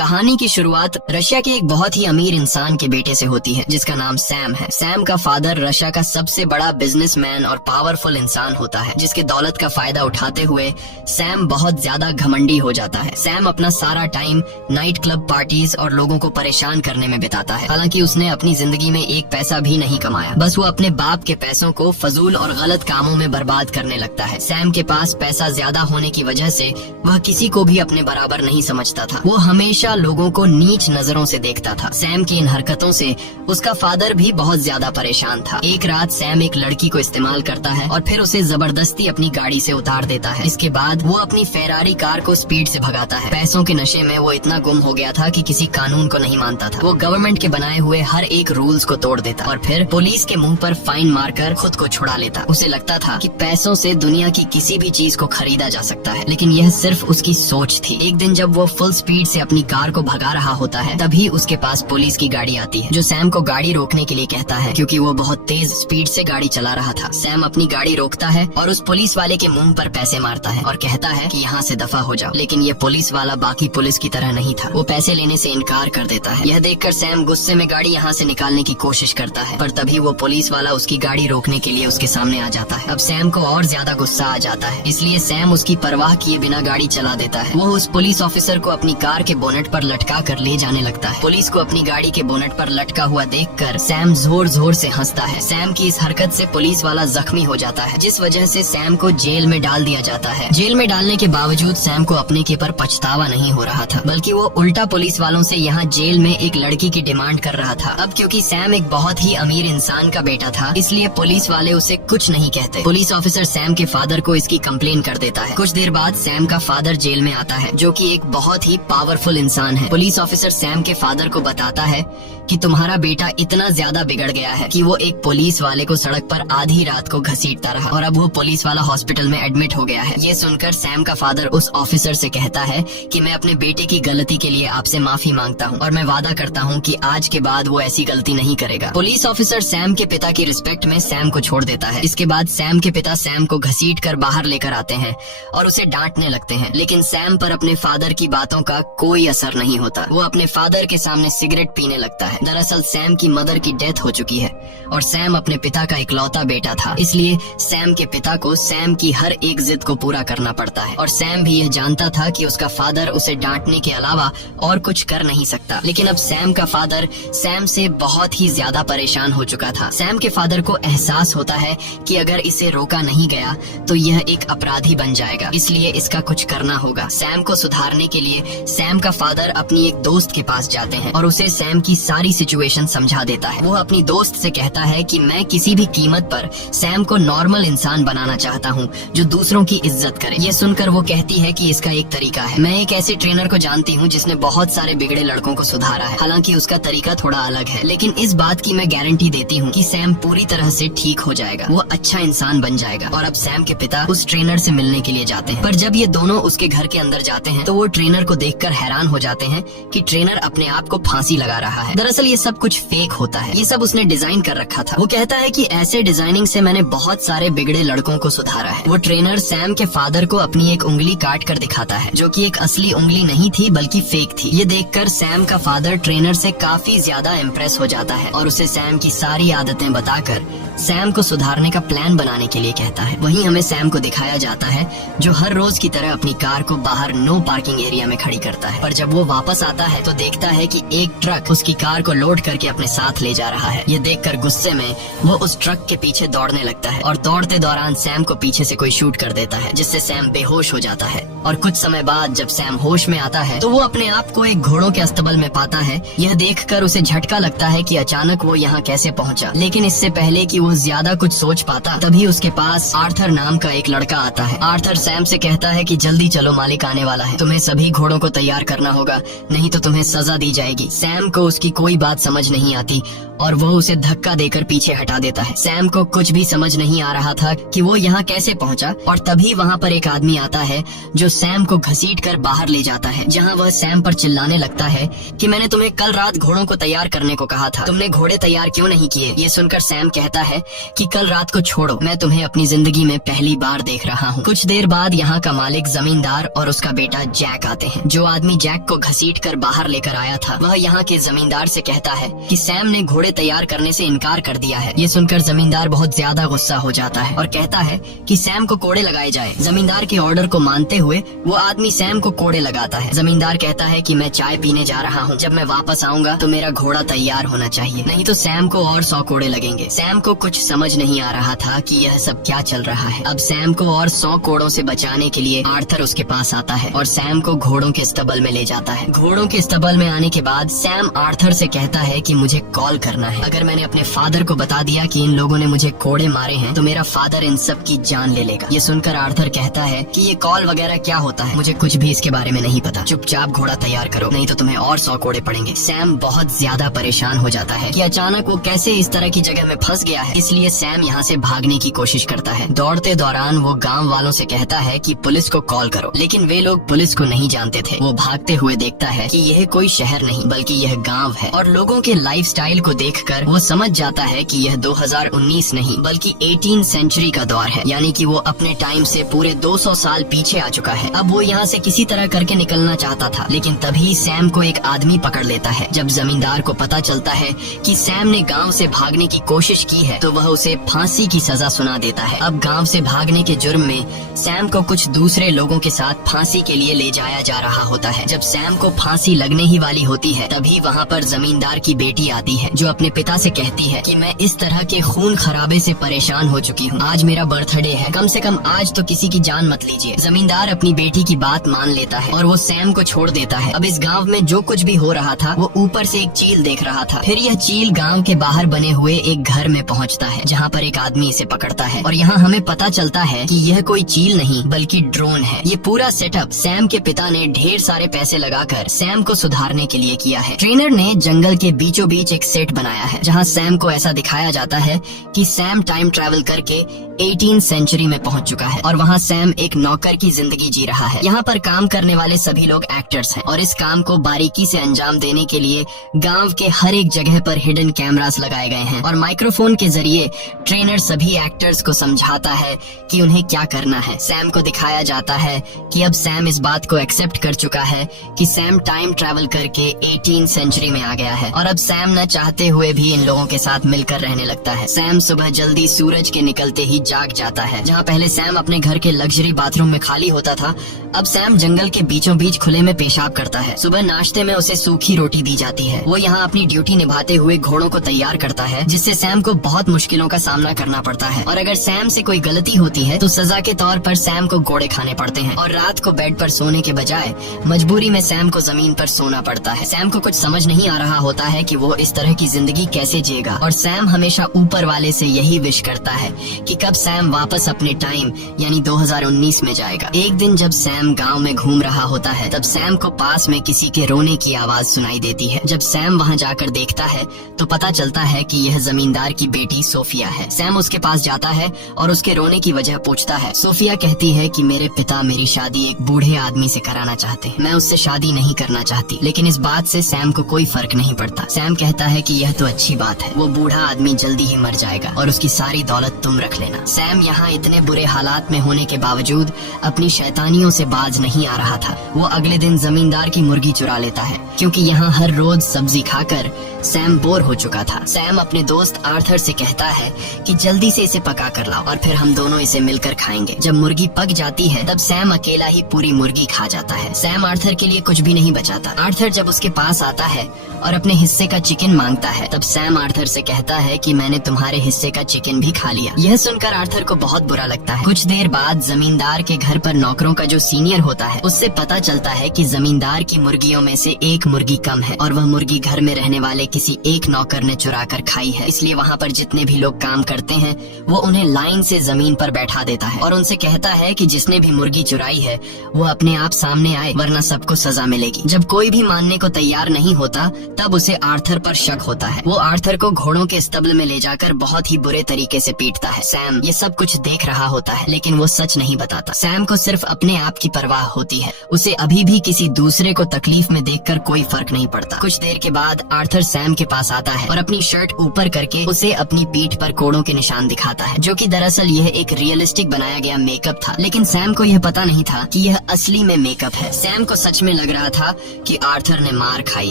कहानी की शुरुआत रशिया के एक बहुत ही अमीर इंसान के बेटे से होती है जिसका नाम सैम है। सैम का फादर रशिया का सबसे बड़ा बिजनेसमैन और पावरफुल इंसान होता है जिसके दौलत का फायदा उठाते हुए सैम बहुत ज्यादा घमंडी हो जाता है। सैम अपना सारा टाइम नाइट क्लब पार्टीज और लोगों को परेशान करने में बिताता है। हालांकि उसने अपनी जिंदगी में एक पैसा भी नहीं कमाया, बस वो अपने बाप के पैसों को फजूल और गलत कामों में बर्बाद करने लगता है। सैम के पास पैसा ज्यादा होने की वजह से वह किसी को भी अपने बराबर नहीं समझता था। वो हमेशा लोगों को नीच नजरों से देखता था। सैम की इन हरकतों से उसका फादर भी बहुत ज्यादा परेशान था। एक रात सैम एक लड़की को इस्तेमाल करता है और फिर उसे जबरदस्ती अपनी गाड़ी से उतार देता है। इसके बाद वो अपनी फेरारी कार को स्पीड से भगाता है। पैसों के नशे में वो इतना गुम हो गया था कि किसी कानून को नहीं मानता था। वो गवर्नमेंट के बनाए हुए हर एक रूल्स को तोड़ देता और फिर पुलिस के मुंह पर फाइन मारकर खुद को छुड़ा लेता। उसे लगता था कि पैसों से दुनिया की किसी भी चीज को खरीदा जा सकता है, लेकिन यह सिर्फ उसकी सोच थी। एक दिन जब वो फुल स्पीड से अपनी कार को भगा रहा होता है तभी उसके पास पुलिस की गाड़ी आती है जो सैम को गाड़ी रोकने के लिए कहता है क्योंकि वो बहुत तेज स्पीड से गाड़ी चला रहा था। सैम अपनी गाड़ी रोकता है और उस पुलिस वाले के मुंह पर पैसे मारता है और कहता है कि यहाँ से दफा हो जाओ, लेकिन ये पुलिस वाला बाकी पुलिस की तरह नहीं था। वो पैसे लेने से इनकार कर देता है। यह देखकर सैम गुस्से में गाड़ी यहाँ से निकालने की कोशिश करता है, पर तभी वो पुलिस वाला उसकी गाड़ी रोकने के लिए उसके सामने आ जाता है। अब सैम को और ज्यादा गुस्सा आ जाता है, इसलिए सैम उसकी परवाह किए बिना गाड़ी चला देता है। वो उस पुलिस ऑफिसर को अपनी कार के बोनेट पर लटका कर ले जाने लगता है। पुलिस को अपनी गाड़ी के बोनेट पर लटका हुआ देखकर सैम जोर जोर से हंसता है। सैम की इस हरकत से पुलिस वाला जख्मी हो जाता है, जिस वजह से सैम को जेल में डाल दिया जाता है। जेल में डालने के बावजूद सैम को अपने के पर पछतावा नहीं हो रहा था, बल्कि वो उल्टा पुलिस वालों से यहाँ जेल में एक लड़की की डिमांड कर रहा था। अब क्योंकि सैम एक बहुत ही अमीर इंसान का बेटा था, इसलिए पुलिस वाले उसे कुछ नहीं कहते। पुलिस ऑफिसर सैम के फादर को इसकी कंप्लेन कर देता है। कुछ देर बाद सैम का फादर जेल में आता है, जो कि एक बहुत ही पावरफुल इंसान है। पुलिस ऑफिसर सैम के फादर को बताता है कि तुम्हारा बेटा इतना ज्यादा बिगड़ गया है कि वो एक पुलिस वाले को सड़क पर आधी रात को घसीटता रहा और अब वो पुलिस वाला हॉस्पिटल में एडमिट हो गया है। ये सुनकर सैम का फादर उस ऑफिसर से कहता है कि मैं अपने बेटे की गलती के लिए आपसे माफी मांगता हूँ और मैं वादा करता हूँ कि आज के बाद वो ऐसी गलती नहीं करेगा। पुलिस ऑफिसर सैम के पिता की रिस्पेक्ट में सैम को छोड़ देता है। इसके बाद सैम के पिता सैम को घसीट कर बाहर लेकर आते हैं और उसे डांटने लगते हैं, लेकिन सैम पर अपने फादर की बातों का कोई असर नहीं होता। वो अपने फादर के सामने सिगरेट पीने लगता है। दरअसल सैम की मदर की डेथ हो चुकी है और सैम अपने पिता का इकलौता बेटा था, इसलिए सैम के पिता को सैम की हर एक जिद को पूरा करना पड़ता है। और सैम भी यह जानता था कि उसका फादर उसे डांटने के अलावा और कुछ कर नहीं सकता, लेकिन अब सैम का फादर सैम से बहुत ही ज्यादा परेशान हो चुका था। सैम के फादर को एहसास होता है कि अगर इसे रोका नहीं गया तो यह एक अपराधी बन जाएगा, इसलिए इसका कुछ करना होगा। सैम को सुधारने के लिए सैम का फादर अपनी एक दोस्त के पास जाते हैं और उसे सैम की सारी सिचुएशन समझा देता है। वो अपनी दोस्त से कहता है कि मैं किसी भी कीमत पर सैम को नॉर्मल इंसान बनाना चाहता हूँ जो दूसरों की इज्जत करे। ये सुनकर वो कहती है कि इसका एक तरीका है। मैं एक ऐसे ट्रेनर को जानती हूँ जिसने बहुत सारे बिगड़े लड़कों को सुधारा है। हालांकि उसका तरीका थोड़ा अलग है, लेकिन इस बात की मैं गारंटी देती हूँ कि सैम पूरी तरह से ठीक हो जाएगा, वो अच्छा इंसान बन जाएगा। और अब सैम के पिता उस ट्रेनर से मिलने के लिए जाते हैं, पर जब ये दोनों उसके घर के अंदर जाते हैं तो वो ट्रेनर को देखकर हैरान हो जाते हैं कि ट्रेनर अपने आप को फांसी लगा रहा है। दरअसल ये सब कुछ फेक होता है, ये सब उसने डिजाइन कर रखा था। वो कहता है कि ऐसे डिजाइनिंग से मैंने बहुत सारे बिगड़े लड़कों को सुधारा है। वो ट्रेनर सैम के फादर को अपनी एक उंगली काट कर दिखाता है, जो कि एक असली उंगली नहीं थी बल्कि फेक थी। ये देखकर सैम का फादर ट्रेनर से काफी ज्यादा इम्प्रेस हो जाता है और उसे सैम की सारी आदतें बताकर सैम को सुधारने का प्लान बनाने के लिए कहता है। वहीं हमें सैम को दिखाया जाता है जो हर रोज की तरह अपनी कार को बाहर नो पार्किंग एरिया में खड़ी करता है, पर जब वो वापस आता है तो देखता है कि एक ट्रक उसकी कार को लोड करके अपने साथ ले जा रहा है। ये देखकर गुस्से में वो उस ट्रक के पीछे दौड़ने लगता है और दौड़ते दौरान सैम को पीछे से कोई शूट कर देता है, जिससे सैम बेहोश हो जाता है। और कुछ समय बाद जब सैम होश में आता है तो वो अपने आप को एक घोड़ों के अस्तबल में पाता है। यह देखकर उसे झटका लगता है कि अचानक वो यहाँ कैसे पहुँचा, लेकिन इससे पहले कि वो ज्यादा कुछ सोच पाता तभी उसके पास आर्थर नाम का एक लड़का आता है। आर्थर सैम से कहता है कि जल्दी चलो, मालिक आने वाला है, तुम्हें सभी घोड़ों को तैयार करना होगा, नहीं तो तुम्हें सजा दी जाएगी। सैम को उसकी कोई बात समझ नहीं आती और वो उसे धक्का देकर पीछे हटा देता है। सैम को कुछ भी समझ नहीं आ रहा था कि वो यहाँ कैसे पहुँचा, और तभी वहाँ पर एक आदमी आता है जो सैम को घसीट कर बाहर ले जाता है, जहाँ वह सैम पर चिल्लाने लगता है कि मैंने तुम्हें कल रात घोड़ों को तैयार करने को कहा था, तुमने घोड़े तैयार क्यों नहीं किए। ये सुनकर सैम कहता है कि कल रात को छोड़ो, मैं तुम्हें अपनी जिंदगी में पहली बार देख रहा हूँ। कुछ देर बाद यहाँ का मालिक जमींदार और उसका बेटा जैक आते हैं। जो आदमी जैक को घसीट कर बाहर लेकर आया था वह यहाँ के जमींदार से कहता है कि सैम ने घोड़े तैयार करने से इनकार कर दिया है। ये सुनकर जमींदार बहुत ज्यादा गुस्सा हो जाता है और कहता है कि सैम को कोड़े लगाए जाए। जमींदार के ऑर्डर को मानते हुए वो आदमी सैम को कोड़े लगाता है। जमींदार कहता है कि मैं चाय पीने जा रहा हूँ, जब मैं वापस आऊंगा तो मेरा घोड़ा तैयार होना चाहिए, नहीं तो सैम को और 100 कोड़े लगेंगे। सैम को कुछ समझ नहीं आ रहा था कि यह सब क्या चल रहा है। अब सैम को और 100 कोड़ों से बचाने के लिए आर्थर उसके पास आता है और सैम को घोड़ों के स्तबल में ले जाता है। घोड़ों के स्तबल में आने के बाद सैम आर्थर से कहता है कि मुझे कॉल करना है। अगर मैंने अपने फादर को बता दिया कि इन लोगों ने मुझे कोड़े मारे हैं तो मेरा फादर इन सब की जान ले लेगा। ये सुनकर आर्थर कहता है कि ये कॉल वगैरह क्या होता है, मुझे कुछ भी इसके बारे में नहीं पता, चुपचाप घोड़ा तैयार करो, नहीं तो तुम्हें और 100 कोड़े पड़ेंगे। सैम बहुत ज्यादा परेशान हो जाता है कि अचानक वो कैसे इस तरह की जगह में फंस गया है, इसलिए सैम यहाँ से भागने की कोशिश करता है। दौड़ते दौरान वो गांव वालों से कहता है कि पुलिस को कॉल करो, लेकिन वे लोग पुलिस को नहीं जानते थे। वो भागते हुए देखता है कि यह कोई शहर नहीं बल्कि यह गांव है और लोगों के लाइफस्टाइल को देखकर वो समझ जाता है कि यह 2019 नहीं बल्कि 18 सेंचुरी का दौर है, यानी कि वो अपने टाइम से पूरे 200 साल पीछे आ चुका है। अब वो यहाँ से किसी तरह करके निकलना चाहता था, लेकिन तभी सैम को एक आदमी पकड़ लेता है। जब जमींदार को पता चलता है कि सैम ने गांव से भागने की कोशिश की है तो वह उसे फांसी की सजा सुना देता है। अब गांव से भागने के जुर्म में सैम को कुछ दूसरे लोगों के साथ फांसी के लिए ले जाया जा रहा होता है। जब सैम को फांसी लगने ही वाली होती है तभी वहाँ पर जमींदार की बेटी आती है जो अपने पिता से कहती है कि मैं इस तरह के खून खराबे से परेशान हो चुकी हूँ, आज मेरा बर्थडे है, कम से कम आज तो किसी की जान मत लीजिए। जमींदार अपनी बेटी की बात मान लेता है और वो सैम को छोड़ देता है। अब इस गांव में जो कुछ भी हो रहा था वो ऊपर से एक चील देख रहा था। फिर यह चील गांव के बाहर बने हुए एक घर में पहुंचता है जहां पर एक आदमी इसे पकड़ता है और यहाँ हमें पता चलता है कि यह कोई चील नहीं बल्कि ड्रोन है। ये पूरा सेटअप सैम के पिता ने ढेर सारे पैसे लगाकर सैम को सुधारने के लिए किया है। ट्रेनर ने जंगल के बीचों बीच एक सेट बनाया है जहाँ सैम को ऐसा दिखाया जाता है कि सैम टाइम ट्रैवल करके 18 सेंचुरी में पहुंच चुका है और वहाँ सैम एक नौकर की जिंदगी जी रहा है। यहाँ पर काम करने वाले सभी लोग एक्टर्स हैं और इस काम को बारीकी से अंजाम देने के लिए गांव के हर एक जगह पर हिडन कैमरास लगाए गए हैं और माइक्रोफोन के जरिए ट्रेनर सभी एक्टर्स को समझाता है कि उन्हें क्या करना है। सैम को दिखाया जाता है कि अब सैम इस बात को एक्सेप्ट कर चुका है कि सैम टाइम ट्रैवल करके 18 सेंचुरी में आ गया है और अब सैम न चाहते हुए भी इन लोगों के साथ मिलकर रहने लगता है। सैम सुबह जल्दी सूरज के निकलते ही जाग जाता है। जहाँ पहले सैम अपने घर के लग्जरी बाथरूम में खाली होता था, अब सैम जंगल के बीचों बीच खुले में पेशाब करता है। सुबह नाश्ते में उसे सूखी रोटी दी जाती है। वो यहाँ अपनी ड्यूटी निभाते हुए घोड़ों को तैयार करता है जिससे सैम को बहुत मुश्किलों का सामना करना पड़ता है और अगर सैम से कोई गलती होती है तो सजा के तौर पर सैम को घोड़े खाने पड़ते हैं और रात को बेड पर सोने के बजाय मजबूरी में सैम को जमीन पर सोना पड़ता है। सैम को कुछ समझ नहीं आ रहा होता है कि वो इस तरह की जिंदगी कैसे जिएगा और सैम हमेशा ऊपर वाले से यही विश करता है कि कब सैम वापस अपने टाइम यानी 2019 में जाएगा। एक दिन जब सैम गांव में घूम रहा होता है तब सैम को पास में किसी के रोने की आवाज सुनाई देती है। जब सैम वहां जाकर देखता है तो पता चलता है कि यह जमींदार की बेटी सोफिया है। सैम उसके पास जाता है और उसके रोने की वजह पूछता है। सोफिया कहती है कि मेरे पिता मेरी शादी एक बूढ़े आदमी से कराना चाहते हैं, मैं उससे शादी नहीं करना चाहती। लेकिन इस बात से सैम को कोई फर्क नहीं पड़ता। सैम कहता है कि यह तो अच्छी बात है, वो बूढ़ा आदमी जल्दी ही मर जाएगा और उसकी सारी दौलत तुम रख लेना। सैम यहाँ इतने बुरे हालात में होने के बावजूद अपनी शैतानियों से बाज नहीं आ रहा था। वो अगले दिन जमींदार की मुर्गी चुरा लेता है क्योंकि यहाँ हर रोज सब्जी खाकर सैम बोर हो चुका था। सैम अपने दोस्त आर्थर से कहता है कि जल्दी से इसे पका कर लाओ और फिर हम दोनों इसे मिलकर खाएंगे। जब मुर्गी पक जाती है तब सैम अकेला ही पूरी मुर्गी खा जाता है। सैम आर्थर के लिए कुछ भी नहीं बचाता। आर्थर जब उसके पास आता है और अपने हिस्से का चिकन मांगता है तब सैम आर्थर से कहता है कि मैंने तुम्हारे हिस्से का चिकन भी खा लिया। यह सुनकर आर्थर को बहुत बुरा लगता है। कुछ देर बाद जमींदार के घर पर नौकरों का जो सीनियर होता है उससे पता चलता है कि जमींदार की मुर्गियों में से एक मुर्गी कम है और वह मुर्गी घर में रहने वाले किसी एक नौकर ने चुरा कर खाई है। इसलिए वहाँ पर जितने भी लोग काम करते हैं वो उन्हें लाइन से जमीन पर बैठा देता है और उनसे कहता है कि जिसने भी मुर्गी चुराई है वो अपने आप सामने आए वरना सबको सजा मिलेगी। जब कोई भी मानने को तैयार नहीं होता तब उसे आर्थर पर शक होता है। वो आर्थर को घोड़ों के स्तब्ल में ले जाकर बहुत ही बुरे तरीके से पीटता है। सैम ये सब कुछ देख रहा होता है, लेकिन वो सच नहीं बताता। सैम को सिर्फ अपने आप की परवाह होती है। उसे अभी भी किसी दूसरे को तकलीफ में देखकर कोई फर्क नहीं पड़ता। कुछ देर के बाद आर्थर सैम के पास आता है और अपनी शर्ट ऊपर करके उसे अपनी पीठ पर कोड़ों के निशान दिखाता है, जो कि दरअसल यह एक रियलिस्टिक बनाया गया मेकअप था। लेकिन सैम को यह पता नहीं था कि यह असली में मेकअप है। सैम को सच में लग रहा था कि आर्थर ने मार खाई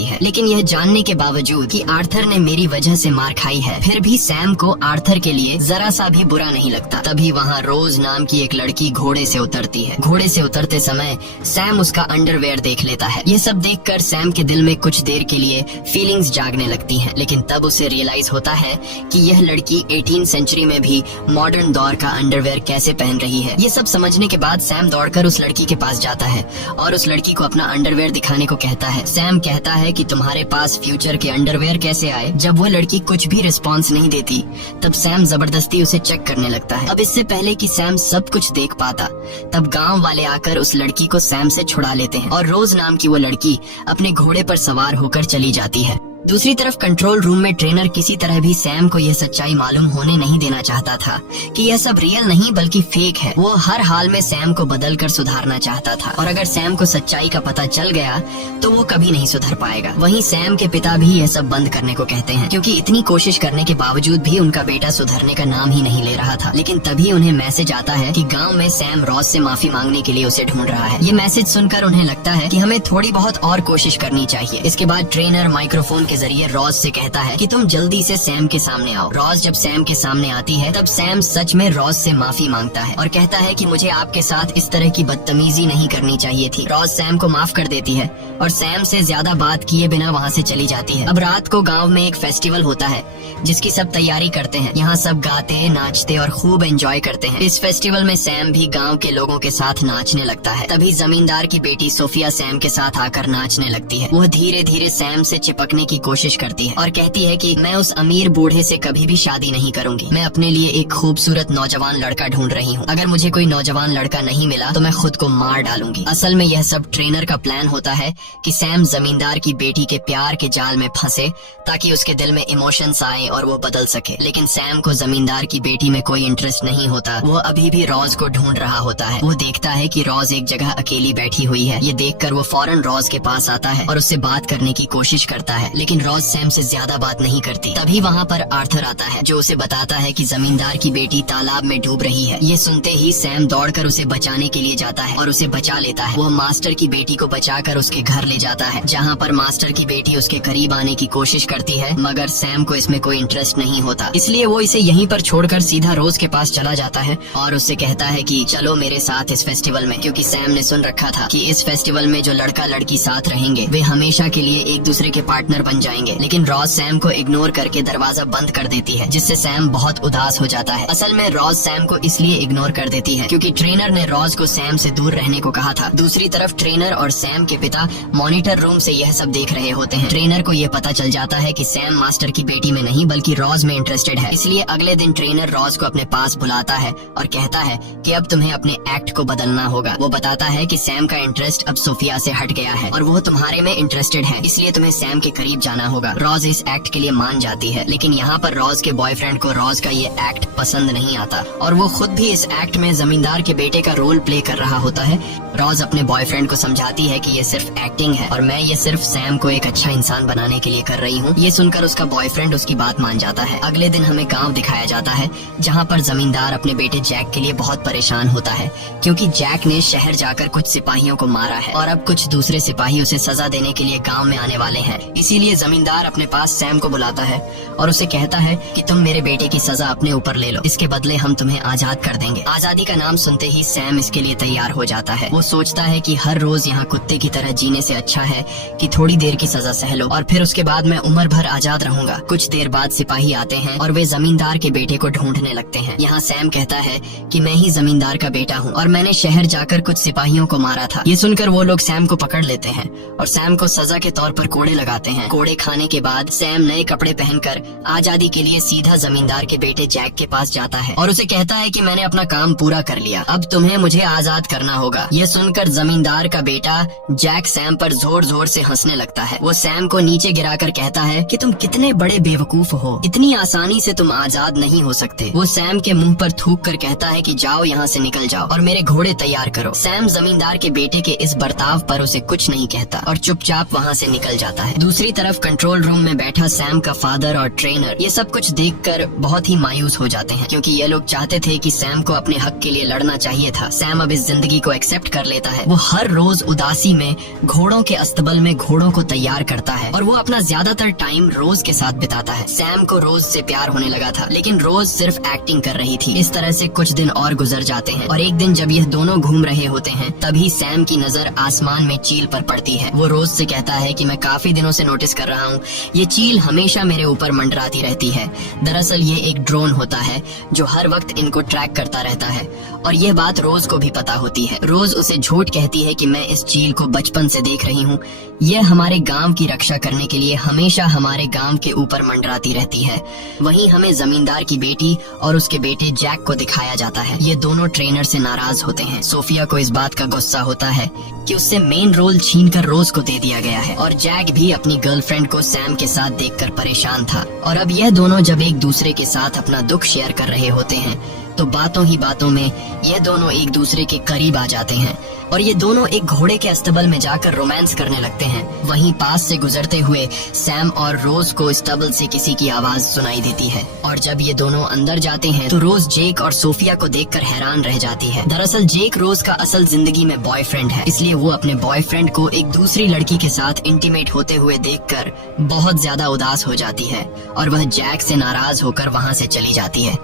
है, लेकिन यह जानने के बावजूद कि आर्थर ने मेरी वजह से मार खाई है, फिर भी सैम को आर्थर के लिए जरा सा भी बुरा नहीं लगता। तभी वहाँ रोज नाम की एक लड़की घोड़े से उतरती है। घोड़े से उतरते समय सैम उसका अंडरवेयर देख लेता है। ये सब देखकर सैम के दिल में कुछ देर के लिए फीलिंग्स जागने लगती हैं, लेकिन तब उसे रियलाइज होता है कि यह लड़की 18वीं सेंचुरी में भी मॉडर्न दौर का अंडरवेयर कैसे पहन रही है। ये सब समझने के बाद सैम दौड़कर उस लड़की के पास जाता है और उस लड़की को अपना अंडरवेयर दिखाने को कहता है। सैम कहता है कि तुम्हारे पास फ्यूचर के अंडरवेयर कैसे आए। जब वो लड़की कुछ भी रिस्पॉन्स नहीं देती, तब सैम जबरदस्ती उसे चेक करने लगता है। अब इससे पहले कि सैम सब कुछ देख पाता, तब गांव वाले आकर उस लड़की को सैम से छुड़ा लेते हैं और रोज नाम की वो लड़की अपने घोड़े पर सवार होकर चली जाती है। दूसरी तरफ कंट्रोल रूम में ट्रेनर किसी तरह भी सैम को यह सच्चाई मालूम होने नहीं देना चाहता था कि यह सब रियल नहीं बल्कि फेक है। वो हर हाल में सैम को बदलकर सुधारना चाहता था और अगर सैम को सच्चाई का पता चल गया तो वो कभी नहीं सुधर पाएगा। वहीं सैम के पिता भी यह सब बंद करने को कहते हैं, क्योंकि इतनी कोशिश करने के बावजूद भी उनका बेटा सुधरने का नाम ही नहीं ले रहा था। लेकिन तभी उन्हें मैसेज आता है कि गाँव में सैम रॉस से माफी मांगने के लिए उसे ढूंढ रहा है। ये मैसेज सुनकर उन्हें लगता है कि हमें थोड़ी बहुत और कोशिश करनी चाहिए। इसके बाद ट्रेनर माइक्रोफोन के जरिए रॉस से कहता है कि तुम जल्दी से सैम के सामने आओ। रॉस जब सैम के सामने आती है, तब सैम सच में रॉस से माफी मांगता है और कहता है कि मुझे आपके साथ इस तरह की बदतमीजी नहीं करनी चाहिए थी। रॉस सैम को माफ कर देती है और सैम से ज्यादा बात किए बिना वहाँ से चली जाती है। अब रात को गाँव में एक फेस्टिवल होता है जिसकी सब तैयारी करते हैं। यहाँ सब गाते नाचते और खूब एंजॉय करते हैं। इस फेस्टिवल में सैम भी गाँव के लोगों के साथ नाचने लगता है। तभी जमींदार की बेटी सोफिया सैम के साथ आकर नाचने लगती है। वह धीरे धीरे सैम से चिपकने की कोशिश करती है और कहती है कि मैं उस अमीर बूढ़े से कभी भी शादी नहीं करूंगी। मैं अपने लिए एक खूबसूरत नौजवान लड़का ढूंढ रही हूँ। अगर मुझे कोई नौजवान लड़का नहीं मिला तो मैं खुद को मार डालूंगी। असल में यह सब ट्रेनर का प्लान होता है कि सैम जमींदार की बेटी के प्यार के जाल में फंसे ताकि उसके दिल में इमोशंस आए और वो बदल सके। लेकिन सैम को जमींदार की बेटी में कोई इंटरेस्ट नहीं होता। वो अभी भी रॉज को ढूंढ रहा होता है। वो देखता है कि रॉज एक जगह अकेली बैठी हुई है। ये देखकर वो फौरन रॉज के पास आता है और उससे बात करने की कोशिश करता है, लेकिन रॉज सैम से ज्यादा बात नहीं करती। तभी वहाँ पर आर्थर आता है जो उसे बताता है कि जमींदार की बेटी तालाब में डूब रही है। ये सुनते ही सैम दौड़कर उसे बचाने के लिए जाता है और उसे बचा लेता है। वो मास्टर की बेटी को बचाकर उसके घर ले जाता है, जहाँ पर मास्टर की बेटी उसके करीब आने की कोशिश करती है, मगर सैम को इसमें कोई इंटरेस्ट नहीं होता। इसलिए वो इसे यहीं पर छोड़कर सीधा रोज के पास चला जाता है और उससे कहता है कि चलो मेरे साथ इस फेस्टिवल में, क्योंकि सैम ने सुन रखा था कि इस फेस्टिवल में जो लड़का लड़की साथ रहेंगे वे हमेशा के लिए एक दूसरे के पार्टनर बन जाएंगे। लेकिन रॉज सैम को इग्नोर करके दरवाजा बंद कर देती है, जिससे सैम बहुत उदास हो जाता है। असल में रॉज सैम को इसलिए इग्नोर कर देती है क्योंकि ट्रेनर ने रॉज को सैम से दूर रहने को कहा था। दूसरी तरफ ट्रेनर और सैम के पिता मॉनिटर रूम से यह सब देख रहे होते हैं। ट्रेनर को यह पता चल जाता है कि सैम मास्टर की बेटी में नहीं बल्कि रॉज में इंटरेस्टेड है। इसलिए अगले दिन ट्रेनर रॉज को अपने पास बुलाता है और कहता है कि अब तुम्हें अपने एक्ट को बदलना होगा। वो बताता है कि सैम का इंटरेस्ट अब सोफिया से हट गया है और वो तुम्हारे में इंटरेस्टेड है, इसलिए तुम्हें सैम के करीब जाना होगा। रॉज इस एक्ट के लिए मान जाती है, लेकिन यहाँ पर रॉज के बॉयफ्रेंड को रॉज का ये एक्ट पसंद नहीं आता और वो खुद भी इस एक्ट में जमींदार के बेटे का रोल प्ले कर रहा होता है। रॉज अपने बॉयफ्रेंड को समझाती है कि ये सिर्फ एक्टिंग है और मैं ये सिर्फ सैम को एक अच्छा इंसान बनाने के लिए कर रही हूँ। ये सुनकर उसका बॉयफ्रेंड उसकी बात मान जाता है। अगले दिन हमें गाँव दिखाया जाता है जहाँ पर जमींदार अपने बेटे जैक के लिए बहुत परेशान होता है क्योंकि जैक ने शहर जाकर कुछ सिपाहियों को मारा है और अब कुछ दूसरे सिपाही उसे सजा देने के लिए गाँव में आने वाले हैं। इसीलिए जमींदार अपने पास सैम को बुलाता है और उसे कहता है कि तुम मेरे बेटे की सजा अपने ऊपर ले लो, इसके बदले हम तुम्हें आजाद कर देंगे। आजादी का नाम सुनते ही सैम इसके लिए तैयार हो जाता है। वो सोचता है कि हर रोज यहाँ कुत्ते की तरह जीने से अच्छा है कि थोड़ी देर की सजा सह लो और फिर उसके बाद मैं उम्र भर आजाद रहूंगा। कुछ देर बाद सिपाही आते हैं और वे जमींदार के बेटे को ढूंढने लगते हैं। यहाँ सैम कहता है कि मैं ही जमींदार का बेटा हूँ और मैंने शहर जाकर कुछ सिपाहियों को मारा था। ये सुनकर वो लोग सैम को पकड़ लेते हैं और सैम को सजा के तौर पर कोड़े लगाते हैं। कोड़े खाने के बाद सैम नए कपड़े पहनकर आजादी के लिए सीधा जमींदार के बेटे जैक के पास जाता है और उसे कहता है कि मैंने अपना काम पूरा कर लिया, अब तुम्हें मुझे आजाद करना होगा। ये सुनकर जमींदार का बेटा जैक सैम पर जोर जोर से हंसने लगता है। वो सैम को नीचे गिराकर कहता है कि तुम कितने बड़े बेवकूफ हो, इतनी आसानी से तुम आजाद नहीं हो सकते। वो सैम के मुंह पर थूक कर कहता है कि जाओ यहाँ से निकल जाओ और मेरे घोड़े तैयार करो। सैम जमींदार के बेटे के इस बर्ताव पर उसे कुछ नहीं कहता और चुपचाप वहाँ से निकल जाता है। दूसरी तरफ कंट्रोल रूम में बैठा सैम का फादर और ट्रेनर ये सब कुछ देखकर बहुत ही मायूस हो जाते हैं, क्योंकि ये लोग चाहते थे कि सैम को अपने हक के लिए लड़ना चाहिए था। सैम अब इस जिंदगी को एक्सेप्ट कर लेता है। वो हर रोज उदासी में घोड़ों के अस्तबल में घोड़ों को तैयार करता है और वो अपना ज्यादातर टाइम रोज के साथ बिताता है। सैम को रोज से प्यार होने लगा था, लेकिन रोज सिर्फ एक्टिंग कर रही थी। इस तरह से कुछ दिन और गुजर जाते हैं और एक दिन जब यह दोनों घूम रहे होते हैं तभी सैम की नजर आसमान में चील पर पड़ती है। वो रोज से कहता है कि मैं काफी दिनों से नोटिस कर रहा हूँ, ये चील हमेशा मेरे ऊपर मंडराती रहती है। दरअसल ये एक ड्रोन होता है जो हर वक्त इनको ट्रैक करता रहता है और यह बात रोज को भी पता होती है। रोज उसे झूठ कहती है कि मैं इस चील को बचपन से देख रही हूँ, यह हमारे गांव की रक्षा करने के लिए हमेशा हमारे गांव के ऊपर मंडराती रहती है। वहीं हमें जमींदार की बेटी और उसके बेटे जैक को दिखाया जाता है। ये दोनों ट्रेनर से नाराज होते हैं। सोफिया को इस बात का गुस्सा होता है कि उससे मेन रोल छीनकर रोज को दे दिया गया है और जैक भी अपनी गर्लफ्रेंड को सैम के साथ देखकर परेशान था। और अब यह दोनों जब एक दूसरे के साथ अपना दुख शेयर कर रहे होते हैं तो बातों ही बातों में ये दोनों एक दूसरे के करीब आ जाते हैं और ये दोनों एक घोड़े के अस्तबल में जाकर रोमांस करने लगते हैं। वहीं पास से गुजरते हुए सैम और रोज को अस्तबल से किसी की आवाज सुनाई देती है और जब ये दोनों अंदर जाते हैं तो रोज जेक और सोफिया को देखकर हैरान रह जाती है। दरअसल जेक रोज का असल जिंदगी में बॉयफ्रेंड है, इसलिए वो अपने बॉयफ्रेंड को एक दूसरी लड़की के साथ इंटीमेट होते हुए देखकर बहुत ज्यादा उदास हो जाती है और वह जैक से नाराज होकर वहाँ से चली जाती है।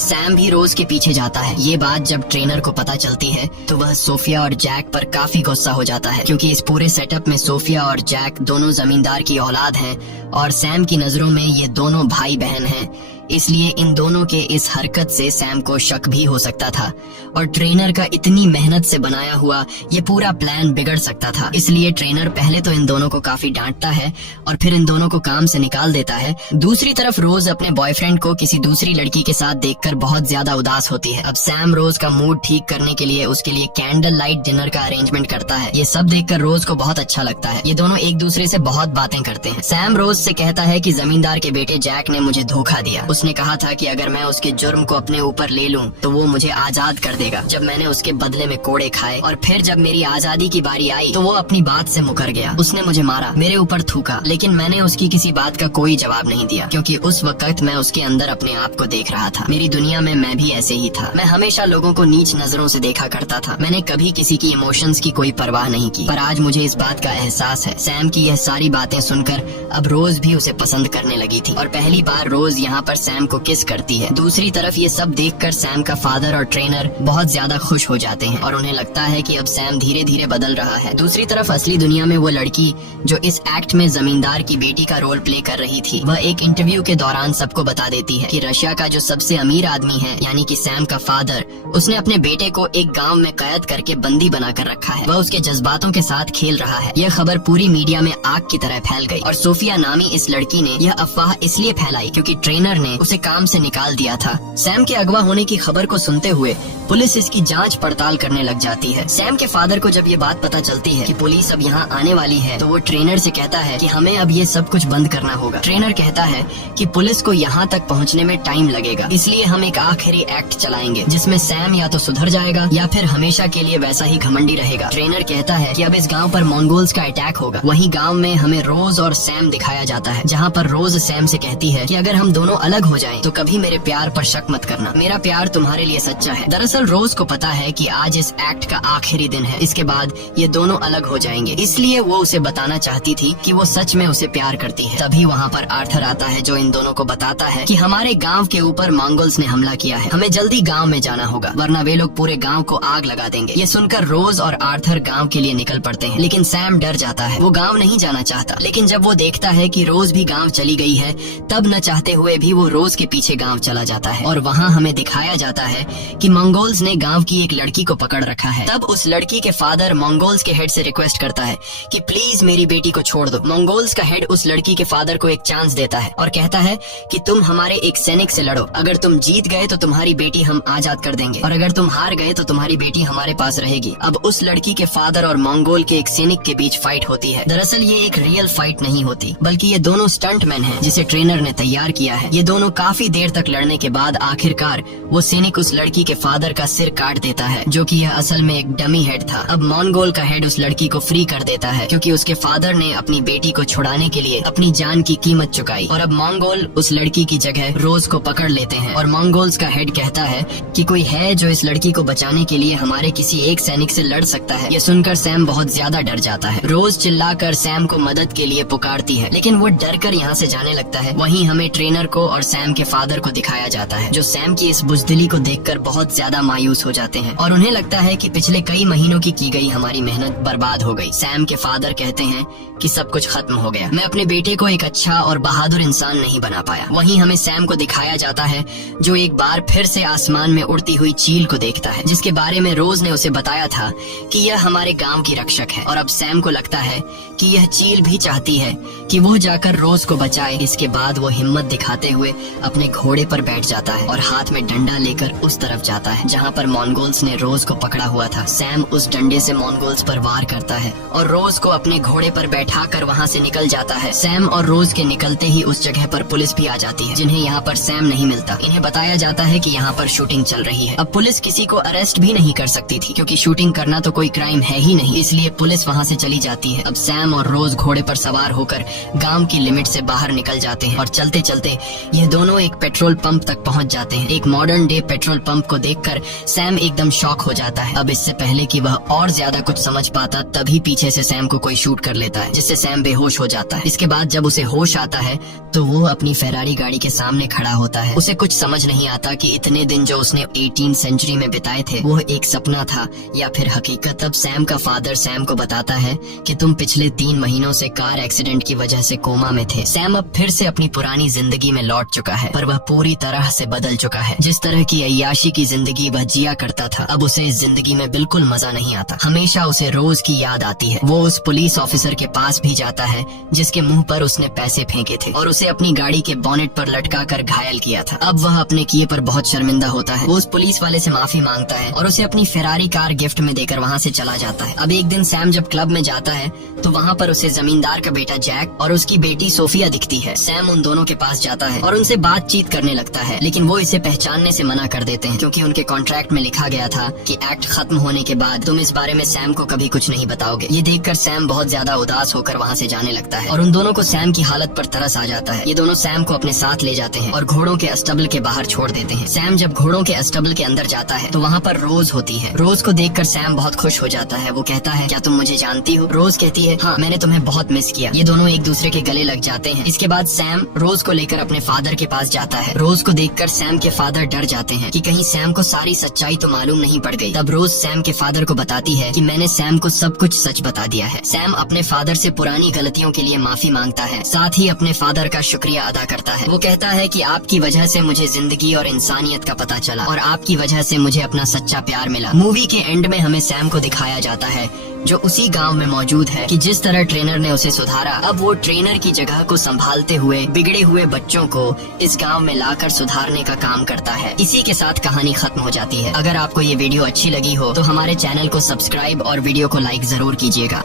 सैम भी रोज के पीछे जाता है। ये बात जब ट्रेनर को पता चलती है तो वह सोफिया और जैक पर काफी गुस्सा हो जाता है, क्योंकि इस पूरे सेटअप में सोफिया और जैक दोनों जमींदार की औलाद हैं और सैम की नजरों में ये दोनों भाई बहन हैं। इसलिए इन दोनों के इस हरकत से सैम को शक भी हो सकता था और ट्रेनर का इतनी मेहनत से बनाया हुआ ये पूरा प्लान बिगड़ सकता था। इसलिए ट्रेनर पहले तो इन दोनों को काफी डांटता है और फिर इन दोनों को काम से निकाल देता है। दूसरी तरफ रोज अपने बॉयफ्रेंड को किसी दूसरी लड़की के साथ देखकर बहुत ज्यादा उदास होती है। अब सैम रोज का मूड ठीक करने के लिए उसके लिए कैंडल लाइट डिनर का अरेंजमेंट करता है। ये सब देखकर रोज को बहुत अच्छा लगता है। ये दोनों एक दूसरे से बहुत बातें करते हैं। सैम रोज से कहता है कि जमींदार के बेटे जैक ने मुझे धोखा दिया। उसने कहा था कि अगर मैं उसके जुर्म को अपने ऊपर ले लूं तो वो मुझे आजाद कर देगा। जब मैंने उसके बदले में कोड़े खाए और फिर जब मेरी आजादी की बारी आई तो वो अपनी बात से मुकर गया। उसने मुझे मारा, मेरे ऊपर थूका, लेकिन मैंने उसकी किसी बात का कोई जवाब नहीं दिया, क्योंकि उस वक्त मैं उसके अंदर अपने आप को देख रहा था। मेरी दुनिया में मैं भी ऐसे ही था। मैं हमेशा लोगों को नीच नजरों से देखा करता था। मैंने कभी किसी की इमोशंस की कोई परवाह नहीं की, पर आज मुझे इस बात का एहसास है। सैम की यह सारी बातें सुनकर अब रोज भी उसे पसंद करने लगी थी और पहली बार रोज यहाँ पर सैम को किस करती है। दूसरी तरफ ये सब देखकर सैम का फादर और ट्रेनर बहुत ज्यादा खुश हो जाते हैं और उन्हें लगता है कि अब सैम धीरे धीरे बदल रहा है। दूसरी तरफ असली दुनिया में वो लड़की जो इस एक्ट में जमींदार की बेटी का रोल प्ले कर रही थी, वह एक इंटरव्यू के दौरान सबको बता देती है कि रशिया का जो सबसे अमीर आदमी है यानी कि सैम का फादर, उसने अपने बेटे को एक गाँव में कैद करके बंदी बनाकर रखा है। वह उसके जज्बातों के साथ खेल रहा है। यह खबर पूरी मीडिया में आग की तरह फैल गई और सोफिया नामी इस लड़की ने यह अफवाह इसलिए फैलाई क्योंकि ट्रेनर ने उसे काम से निकाल दिया था। सैम के अगवा होने की खबर को सुनते हुए पुलिस इसकी जांच पड़ताल करने लग जाती है। सैम के फादर को जब ये बात पता चलती है कि पुलिस अब यहाँ आने वाली है तो वो ट्रेनर से कहता है कि हमें अब ये सब कुछ बंद करना होगा। ट्रेनर कहता है कि पुलिस को यहाँ तक पहुँचने में टाइम लगेगा, इसलिए हम एक आखिरी एक्ट चलाएंगे जिसमें सैम या तो सुधर जाएगा या फिर हमेशा के लिए वैसा ही घमंडी रहेगा। ट्रेनर कहता है कि अब इस गाँव पर मंगोल्स का अटैक होगा। वहीं गाँव में हमें रोज और सैम दिखाया जाता है, जहाँ पर रोज सैम से कहती है कि अगर हम दोनों अलग हो जाएं तो कभी मेरे प्यार पर शक मत करना, मेरा प्यार तुम्हारे लिए सच्चा है। दरअसल रोज को पता है कि आज इस एक्ट का आखिरी दिन है, इसके बाद ये दोनों अलग हो जाएंगे, इसलिए वो उसे बताना चाहती थी कि वो सच में उसे प्यार करती है। तभी वहाँ पर आर्थर आता है जो इन दोनों को बताता है कि हमारे गांव के ऊपर मंगोल्स ने हमला किया है, हमें जल्दी गांव में जाना होगा वरना वे लोग पूरे गांव को आग लगा देंगे। ये सुनकर रोज और आर्थर गांव के लिए निकल पड़ते हैं, लेकिन सैम डर जाता है। वो गाँव नहीं जाना चाहता, लेकिन जब वो देखता है कि रोज भी गाँव चली गई है तब न चाहते हुए भी वो रोज के पीछे गाँव चला जाता है और वहाँ हमें दिखाया जाता है कि मंगोल्स थग्स ने गांव की एक लड़की को पकड़ रखा है। तब उस लड़की के फादर मंगोल्स के हेड से रिक्वेस्ट करता है कि प्लीज मेरी बेटी को छोड़ दो। मंगोल्स का हेड उस लड़की के फादर को एक चांस देता है और कहता है कि तुम हमारे एक सैनिक से लड़ो, अगर तुम जीत गए तो तुम्हारी बेटी हम आजाद कर देंगे और अगर तुम हार गए तो तुम्हारी बेटी हमारे पास रहेगी। अब उस लड़की के फादर और मंगोल के एक सैनिक के बीच फाइट होती है। दरअसल ये एक रियल फाइट नहीं होती, बल्कि ये दोनों स्टंटमैन हैं जिसे ट्रेनर ने तैयार किया है। ये दोनों काफी देर तक लड़ने के बाद आखिरकार वो सैनिक उस लड़की के फादर का सिर काट देता है, जो कि यह असल में एक डमी हेड था। अब मंगोल का हेड उस लड़की को फ्री कर देता है क्योंकि उसके फादर ने अपनी बेटी को छुड़ाने के लिए अपनी जान की कीमत चुकाई। और अब मंगोल उस लड़की की जगह रोज को पकड़ लेते हैं और मंगोल्स का हेड कहता है कि कोई है जो इस लड़की को बचाने के लिए हमारे किसी एक सैनिक से लड़ सकता है। ये सुनकर सैम बहुत ज्यादा डर जाता है। रोज चिल्लाकर सैम को मदद के लिए पुकारती है, लेकिन वो डर कर यहाँ से जाने लगता है। वहीं हमें ट्रेनर को और सैम के फादर को दिखाया जाता है, जो सैम की इस बुजदिली को देखकर बहुत ज्यादा मायूस हो जाते हैं और उन्हें लगता है कि पिछले कई महीनों की गई हमारी मेहनत बर्बाद हो गई। सैम के फादर कहते हैं कि सब कुछ खत्म हो गया, मैं अपने बेटे को एक अच्छा और बहादुर इंसान नहीं बना पाया। वहीं हमें सैम को दिखाया जाता है जो एक बार फिर से आसमान में उड़ती हुई चील को देखता है, जिसके बारे में रोज ने उसे बताया था कि यह हमारे गांव की रक्षक है। और अब सैम को लगता है कि यह चील भी चाहती है कि वो जाकर रोज को बचाए। इसके बाद वो हिम्मत दिखाते हुए अपने घोड़े पर बैठ जाता है और हाथ में डंडा लेकर उस तरफ जाता है जहाँ पर मंगोल्स ने रोज को पकड़ा हुआ था। सैम उस डंडे से मंगोल्स पर वार करता है और रोज को अपने घोड़े पर बैठाकर वहाँ से निकल जाता है। सैम और रोज के निकलते ही उस जगह पर पुलिस भी आ जाती है, जिन्हें यहाँ पर सैम नहीं मिलता। इन्हें बताया जाता है कि यहाँ पर शूटिंग चल रही है। अब पुलिस किसी को अरेस्ट भी नहीं कर सकती थी क्योंकि शूटिंग करना तो कोई क्राइम है ही नहीं, इसलिए पुलिस वहाँ से चली जाती है। अब सैम और रोज घोड़े पर सवार होकर गांव की लिमिट से बाहर निकल जाते हैं और चलते चलते ये दोनों एक पेट्रोल पंप तक पहुंच जाते हैं। एक मॉडर्न डे पेट्रोल पंप को देखकर सैम एकदम शॉक हो जाता है। अब इससे पहले कि वह और ज्यादा कुछ समझ पाता, तभी पीछे से सैम को कोई शूट कर लेता है, जिससे सैम बेहोश हो जाता है। इसके बाद जब उसे होश आता है तो वो अपनी फेरारी गाड़ी के सामने खड़ा होता है। उसे कुछ समझ नहीं आता कि इतने दिन जो उसने 18th सेंचुरी में बिताए थे वो एक सपना था या फिर हकीकत। अब सैम का फादर सैम को बताता है कि तुम पिछले 3 महीनों से कार एक्सीडेंट की वजह से कोमा में थे। सैम अब फिर से अपनी पुरानी जिंदगी में लौट चुका है, पर वह पूरी तरह से बदल चुका है। जिस तरह की अय्याशी की जिंदगी वह जिया करता था, अब उसे इस जिंदगी में बिल्कुल मजा नहीं आता। हमेशा उसे रोज की याद आती है। वो उस पुलिस ऑफिसर के पास भी जाता है जिसके मुंह पर उसने पैसे फेंके थे और उसे अपनी गाड़ी के बोनेट पर लटका कर घायल किया था। अब वह अपने किए पर बहुत शर्मिंदा होता है। वो उस पुलिस वाले से माफी मांगता है और उसे अपनी फेरारी कार गिफ्ट में देकर वहाँ से चला जाता है। अब एक दिन सैम जब क्लब में जाता है तो वहाँ पर उसे जमींदार का बेटा जैक और उसकी बेटी सोफिया दिखती है। सैम उन दोनों के पास जाता है और उनसे बातचीत करने लगता है, लेकिन वो इसे पहचानने से मना कर देते हैं क्योंकि उनके कॉन्ट्रैक्ट में लिखा गया था कि एक्ट खत्म होने के बाद तुम इस बारे में सैम को कभी कुछ नहीं बताओगे। ये देखकर सैम बहुत ज्यादा उदास होकर वहाँ से जाने लगता है और उन दोनों को सैम की हालत पर तरस आ जाता है। ये दोनों सैम को अपने साथ ले जाते हैं और घोड़ों के अस्तबल के बाहर छोड़ देते हैं। सैम जब घोड़ों के अस्तबल के अंदर जाता है तो वहाँ पर रोज होती है। रोज को देखकर सैम बहुत खुश हो जाता है। वो कहता है, क्या तुम मुझे जानती हो? रोज कहती है, हाँ, मैंने तुम्हें बहुत मिस किया। ये दोनों एक दूसरे के गले लग जाते हैं। इसके बाद सैम रोज को लेकर अपने फादर के पास जाता है। रोज को देखकर सैम के फादर डर जाते हैं कि कहीं सैम को सारी सच्चाई तो मालूम नहीं पड़ गई। तब रोज सैम के फादर को बताती है कि मैंने सैम को सब कुछ सच बता दिया है। सैम अपने फादर से पुरानी गलतियों के लिए माफी मांगता है, साथ ही अपने फादर का शुक्रिया अदा करता है। वो कहता है कि आपकी वजह से मुझे जिंदगी और इंसानियत का पता चला और आपकी वजह से मुझे अपना सच्चा प्यार मिला। मूवी के एंड में हमें सैम को दिखाया जाता है जो उसी गांव में मौजूद है कि जिस तरह ट्रेनर ने उसे सुधारा, अब वो ट्रेनर की जगह को संभालते हुए बिगड़े हुए बच्चों को इस गांव में लाकर सुधारने का काम करता है। इसी के साथ कहानी खत्म हो जाती है। अगर आपको ये वीडियो अच्छी लगी हो तो हमारे चैनल को सब्सक्राइब और वीडियो को लाइक जरूर कीजिएगा।